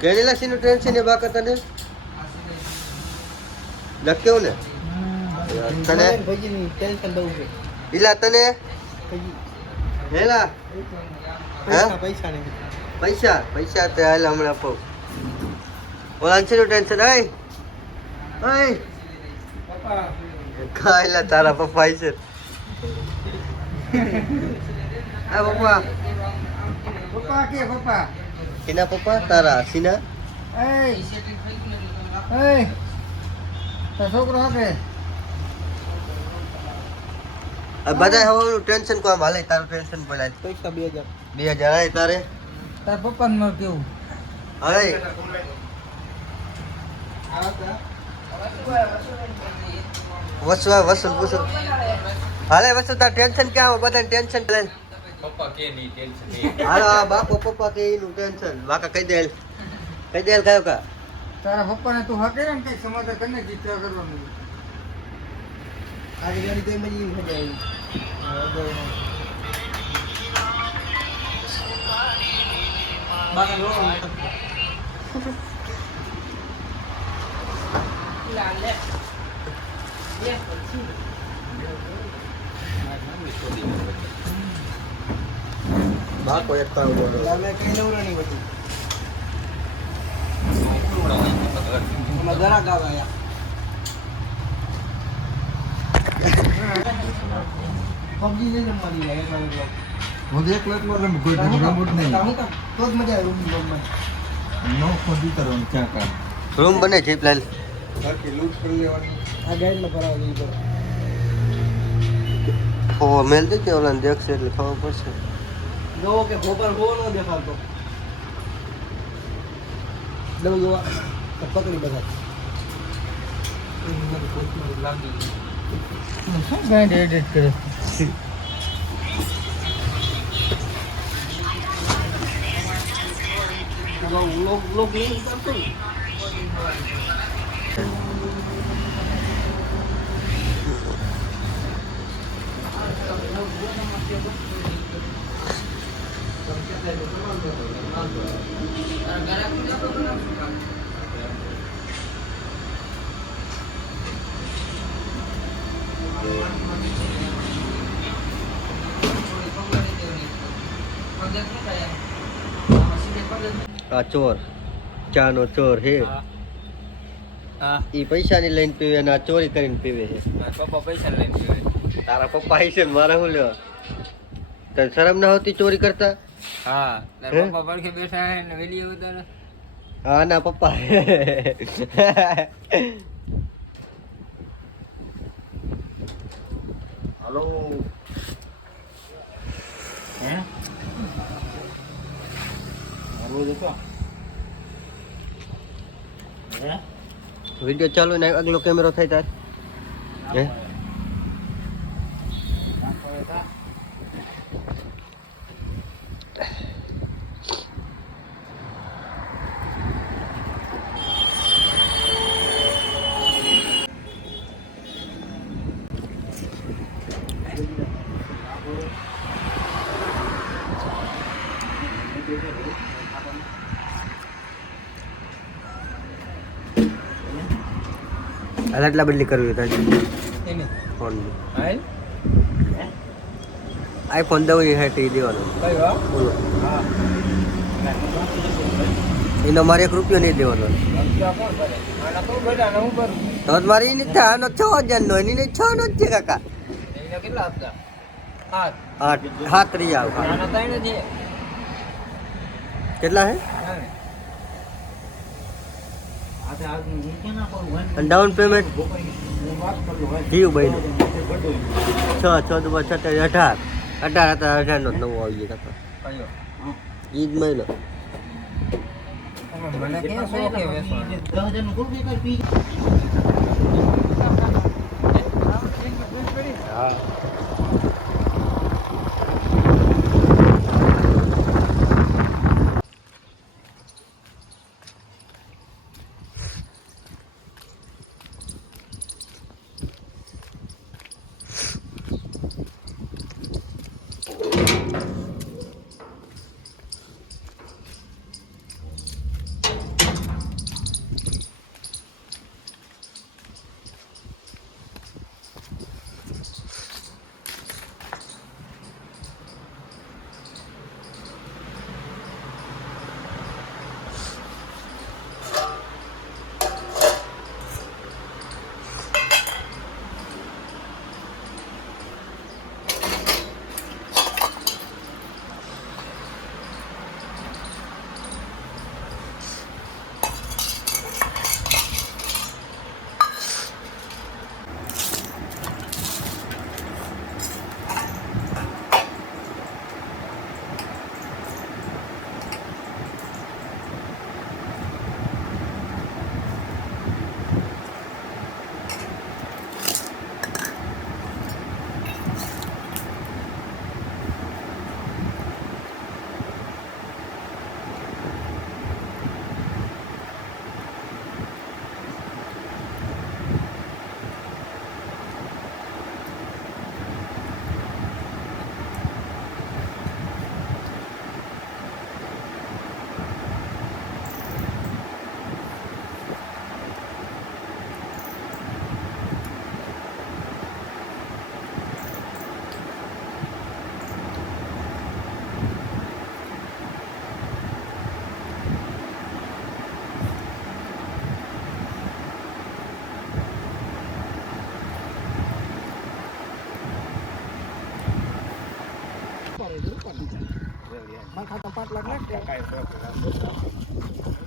Canela સીનું tension એ બાકા તને લખ્યું ને તને ટેન્શન દઉં છે ઈલા તને હેલા પૈસા નહીં પૈસા તે હાલ હમણાં આપો ઓલા સીનું ટેન્શન આય પપ્પા કાયલા તારા પપ્પા છે આ પપ્પા પપ્પા કે પપ્પા સીના પપ્પા તારા સીના છોકરો હકે બધા હવાનું ટેન્શન કોમ હાલે તારું ટેન્શન પડાય પૈસા 2000 આય તારે તાર પપ્પાને ન કેવું હવે વસુલ પૂછો હાલે વસુ તાર ટેન્શન ક્યાં હોય બધા ટેન્શન લે પપ્પા કે નહીં ટેન્શન હાલો આ બાપો પપ્પા કે એનું ટેન્શન બાકા કહી દે કયો કા તારા પપ્પાને તું હકે ને કઈ સમાધાન કરીને જીત્યા કરવાનું આજે ગાડી તો એમ જ ઈ હજાય બાકા લો લે બાકો એક કામ બોલો લામે કઈ લેવરા નહીં બધી એમાં જરા ગાવ આયા પબજી લઈને મારી લે એક હું એકલો રમ કોઈ રમત નહીં તો જ મજા આવે રૂમ રમવા નો ખોદી કરવાનું ક્યાં કામ રૂમ બને છે પ્લાન બાકી લૂટ કરી લેવાની આ ગાઈડમાં કરાવી દીધો ઓ મેલ દે કે ઓલા દેખશે એટલે ખબર પડશે જો કે ગોબર હો ન દેખાતો દઉં જોવા પકડી બધા ગાઈડ એડિટ કરે લોગ નહીં કરતો આ ચોર ચાનો ચોર હે ઈ પૈસા ની લઈને પીવે ને આ ચોરી કરીને પીવે છે પપ્પા પૈસા લઈને પીવે તારા પપ્પા છે ને મારા શું લેવા તને શરમ ના હોતી ચોરી કરતા હા પપ્પા પડખે બેઠા હે ને વેલી ઉતારે હા ના પપ્પા હાલો હે હાલો દેખો હે વિડિયો ચાલુ ને આગલો કેમેરો થાય તાર હે આટલા બદલી કરવી તારી એને ફોન હાલ આઈફોન દઉં એ હેઠ દેવાનો કયો બોલો હા એનો મારે 1 રૂપિયો નહીં દેવાનો રમતા કોણ કરે આના તો બેટા હું કરું તો જ મારી એની થાય આનો 6000 નો એની 6 નો જ છે કાકા એને કેટલા આપતા 8 હાથ રહી આવ આના ત્રણ જ છે કેટલા હે આતે આજ હું કે ના કરું અને ડાઉન પેમેન્ટ હું વાત કરું હોય જીવ ભાઈ 6 2 17 18 નો નવો આવી ગયો કાકા કયો ઈદ મહિનો મને કેમ શોખ હે વેસવાનો 10000 નું કોણ બેકાર પી હા વળી. મારા ખાતા 5 લાખ નાખ દે. કાંઈ શોખ નહીં.